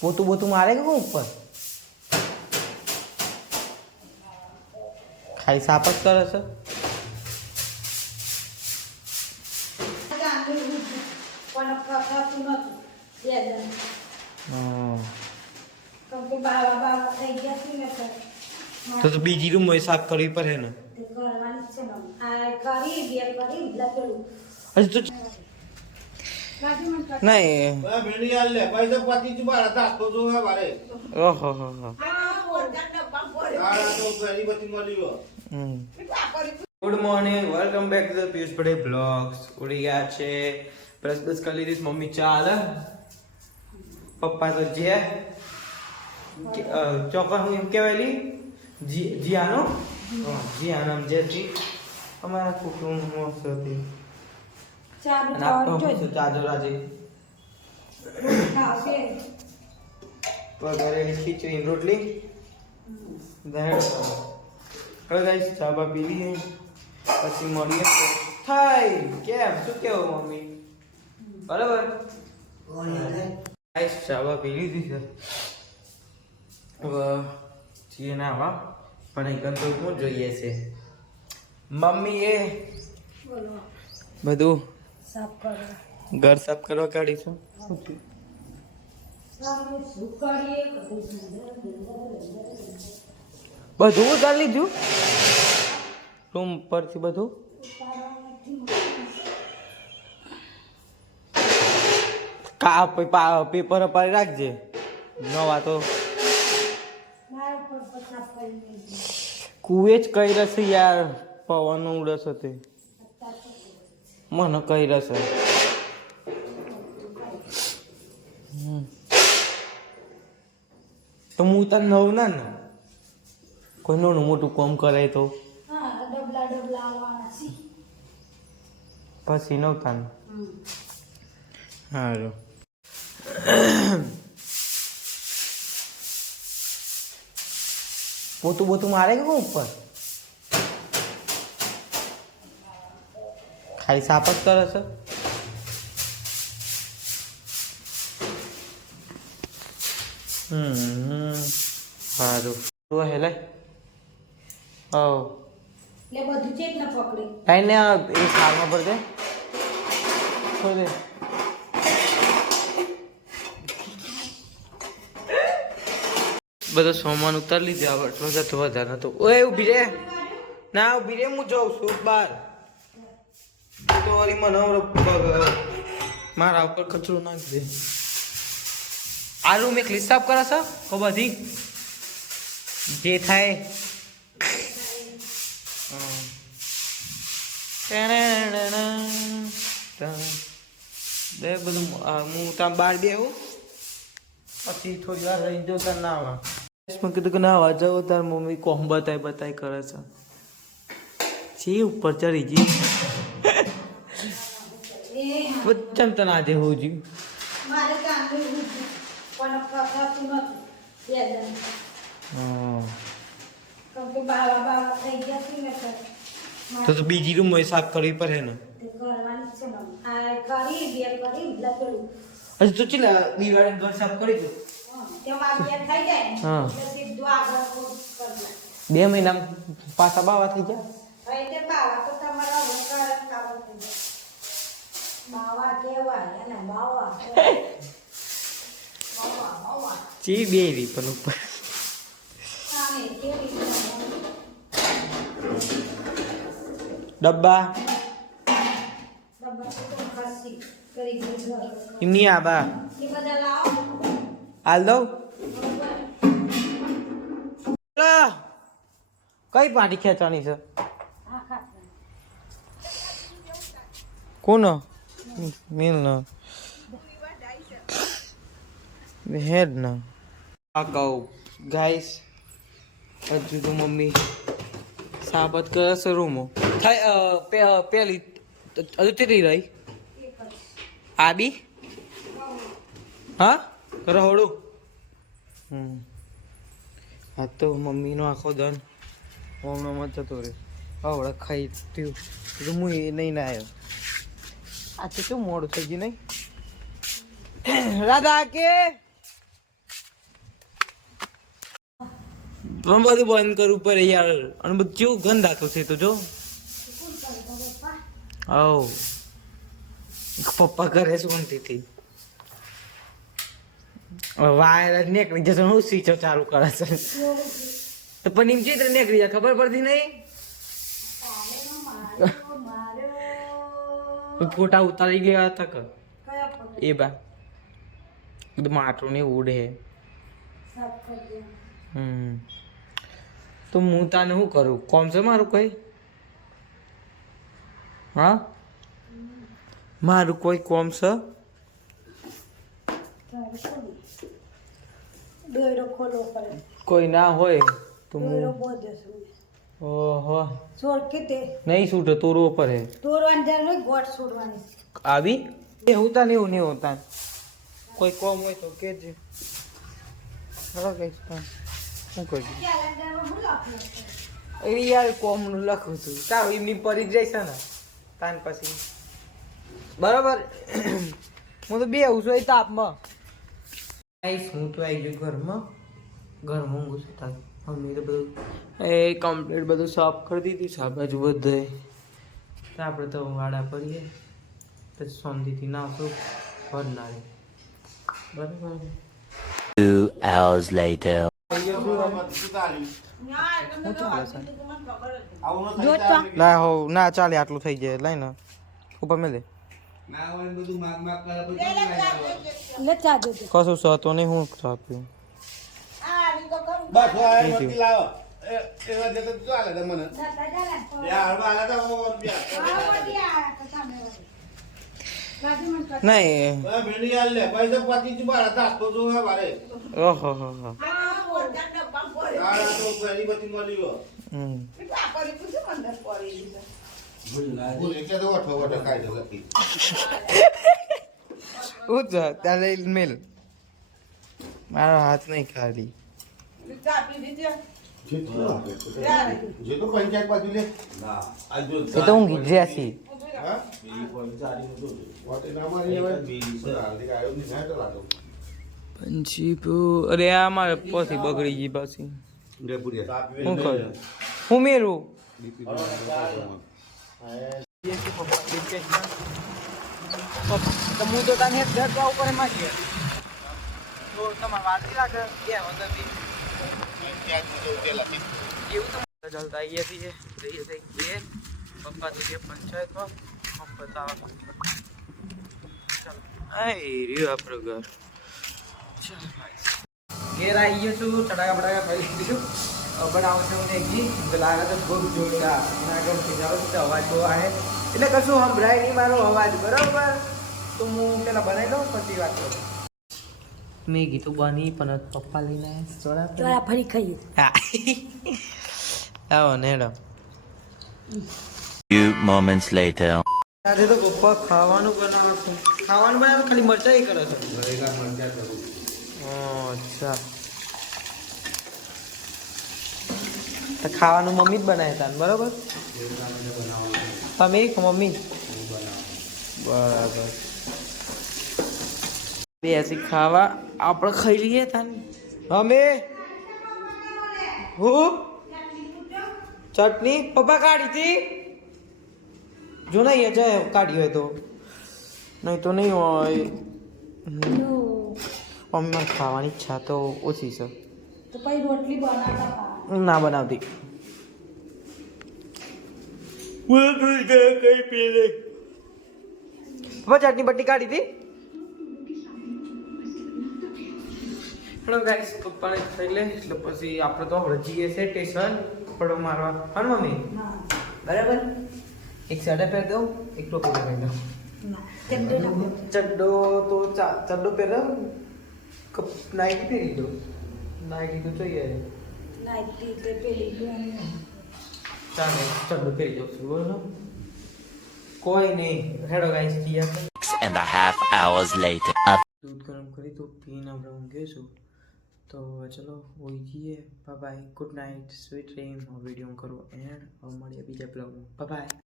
પોતું બોતું મારે કે કોણ ઉપર ખાલી સાપ જ કરે છે. તો બીજી રૂમ હોય સાફ કરવી પડે ને. હજી તો નહીં. ઓહો હો હો. Good morning, welcome back to the Piyush Patel blogs. ઉડી ગયા છે, બ્રશ બ્રશ કરી લીધી. મમ્મી ચા હાલે, પપ્પા તો જે ચોક્કસ હું એમ કહેવાયલી જીયાનો જીયાનો જેથી અમારા કુટુંબ મસ્ત હતી. અને આપણો ચાદર આજે વઘારેલી ખીચડી રોટલી. હવે ગાઈસ ચા બા પી લઈએ પછી મળીએ. થાય કેમ શું કેવું મમ્મી? બરાબર. ગાઈસ ચા બા પી લીધી છે. હવે છીએ ના વા પણ અહીં કંટ્રોલ શું જોઈએ છે મમ્મી એ બધું ઘર સાફ કરવા કાઢીશું. બધું ઉતારી લીધું રૂમ પરથી બધું. પેપર અપાડી રાખજે નવા તો કુએ જ કઈ રહેશે યાર. પવન ઉડસ હતી મને કઈ રહેશે. તો હું તાર નવ ના ને કોઈ નાનું મોટું કામ કરાય તો પછી નવતા ને. સારું. પોતું બોતું મારે કે કોણ ઉપર ખાલી સાપ જ કરે છે. સારું હેલે બધું ચેક ના પકડે ટાઈને એ ખારમાં પર દે દે. બધો સામાન ઉતારી લીધો. આટલો જતો વધારે નતો. ઓય ઊભી રે ના ઊભી રે, હું જાઉં છું બહાર. તો વળી મને મારા ઉપર કચરો નાખી દે. આ રૂમ એક લિસ્ટ સાફ કરે છે તો બધી જે થાય બધું હું ત્યાં બહાર બેહું પછી થોડી વાર રહી જાઉં તાર નાવા. મેં કીધું કે નાવા જાઉં તાર મમ્મી કોમ બતાય કરે છે. છે ઉપર ચડી જઈ બચ્ચન તને આજે હોવું જોઈએ. તો બીજી રૂમ હોય સાફ કરવી પડે ને. હજી તો ચીલા દિવાળી ઘર સાફ કરી દો. 2 મહિના પાછા બાવા થઈ ગયા. ચી બેરી પણ ઉપર ડબ્બા એમની આબા હાલ દઉં. કઈ પાટી ખેંચવાની છે? કોનો? મિલ નો હેડ ના આ કહું ગાઈસ. હજુ તો મમ્મી સાબત કરે છે રૂમો થાય પેલી હજુ તેરી રહી આબી હા રહોડું. હા તો મમ્મીનો આખો દન હમણાં જતો રહ્યો. આવડે ખાઈ થયું હું એ નહીં ના આવ્યો. આ તો શું મોડું થઈ ગયું નહીં. રાધા કે પણ બધું બંધ કરવું પડે યાર અને બધું કેવું ગંધ આતો છે તો જો આવ પપ્પા કરે શાંતિથી વાયર જ નીકળી જશે હું સ્વિચો ચાલુ કરે છે તો પણ એમ ચિત્ર નીકળી જાય ખબર પડતી નહીં ફોટા ઉતારી ગયા હતા કે એ બા બધું માટું ને ઉડે તો હું તને શું કરું કોમ છે મારું કઈ હા મારું કોઈ કોમ છે દોયરો ખોલો પડે કોઈ ના હોય તો દોયરો બોધે છે ઓહો છોડ કેતે નહીં છૂટે તોરવો પડે તોડવાની જરૂર નહીં ગોટ છોડવાની આવી એ હોતા નહીં એવું નહીં હોતા કોઈ કોમ હોય તો કેજે હવે કઈ શું કહ્યું કેલેન્ડરમાં હું લખલું એ યાર કોમનું લખું છું તારું એમની પડી જ જાય છે ને તાન પછી બરાબર હું તો બે આવું છું એ તાપમાં હું તો આવી ગયો ઘરમાં ઊંઘું છું તાર મમ્મી તો બધું એ કમ્પ્લીટ બધું સાફ કરી દીધું છે આ બાજુ બધે તો આપણે તો વાડા પડીએ પછી શાંતિથી નાખું ભરનારે બરાબર 2 hours later. ના હો ના ચાલે આટલું થઈ જાય લઈ ને ઉપર મેલે લે ચા દે કશું સતો નહીં હું ચા પીવું બસ આ મતી લાવો એવા જતો ચાલે તમને યાર વાલા તો નહીં ભેડી આલ લે પૈસા પાતી જ બારા દાતો જો હે બારે ઓહો હો હો આ તો ઘણી બધી મળ્યો ભૂલ એટલે તો વઠો ખાઈ દે લકી ઉઠ ત્યાં લઈ મેલ મારો હાથ નહીં ખાલી જે તો પંચાયત બાજુ લે ના આ જો એ તો ઊંઘી જ છી હા વાતે ના મારી હવે હાર્દિક આયો ની ના તો લાતો પંછી અરે આ મારે પછી બગડી ગઈ પાછી રે પુરિયા હું કરું હું મેલું હું તો તને ઘર તો ઉપર માં છે તો તમારે વાત લાગે એવું તો જલ્દી આવીએ છીએ જઈએ થઈ ઘેર પપ્પા તો જે પંચાયતમાં બતાવો ચાલો રહ્યું આપણું ઘર ચાલો ઘેર આવી ગયો છું ચડાકા બડાકા ખાઈ દીધું બનાવું છું મને ઘી તો લાગે તો ખૂબ જોરદાર ના ગમતી જાઓ તો અવાજ બહુ આવે એટલે કશું સંભળાય નહીં મારો અવાજ બરાબર તો હું પેલા બનાવી દઉં પછી વાત કરું મેગી તો બની પણ પપ્પા લઈને આવ્યા ચોરા ફરી ખાઈએ હા આવો ને હેડો Few moments later. આજે તો પપ્પા ખાવાનું બનાવે છે ખાવાનું બનાવે ખાલી મરચાઈ કરે છે ભરેલા મરચા કરું અચ્છા તો ખાવાનું મમ્મી જ બનાવે હતા બરાબર તમે કે મમ્મી બરાબર બેસી ખાવા આપણે ખાઈ લઈએ તાન અમે હું ચટણી પપ્પા કાઢી હતી જો નહીં જાય કાઢી હોય તો નહીં તો નહીં હોય મમ્મી ખાવાની ઈચ્છા તો ઓછી છે તો પછી રોટલી બનાવતા ના બનાવતી પપ્પા ચટણી બટની કાઢી હતી હેલો ગાઈસ પપ્પાને ખાઈ લે એટલે પછી આપણે તો હવે જઈએ છે સ્ટેશન કપડો મારવા હા ને મમ્મી બરાબર એક સાડા પહેર દઉં એક ટોપી પહેર દઉં ચડ્ડો તો ચડ્ડો પહેર નાઇટી પહેરી દો નાઇટી તો જોઈએ નાઈટી તે પેલી ગણી ચાલે ચડ્ડો પહેરી જાઉં છું બોલો કોઈ નહીં હેડો ગાઈસ જઈએ 6.5 hours later. દૂધ ગરમ કરી તો પીને આપણે ઊંઘીશું તો ચલો હોઈ જઈએ bye bye good night sweet dream video કરો એન્ડ મળીએ બીજા બ્લોગમાં બાય બાય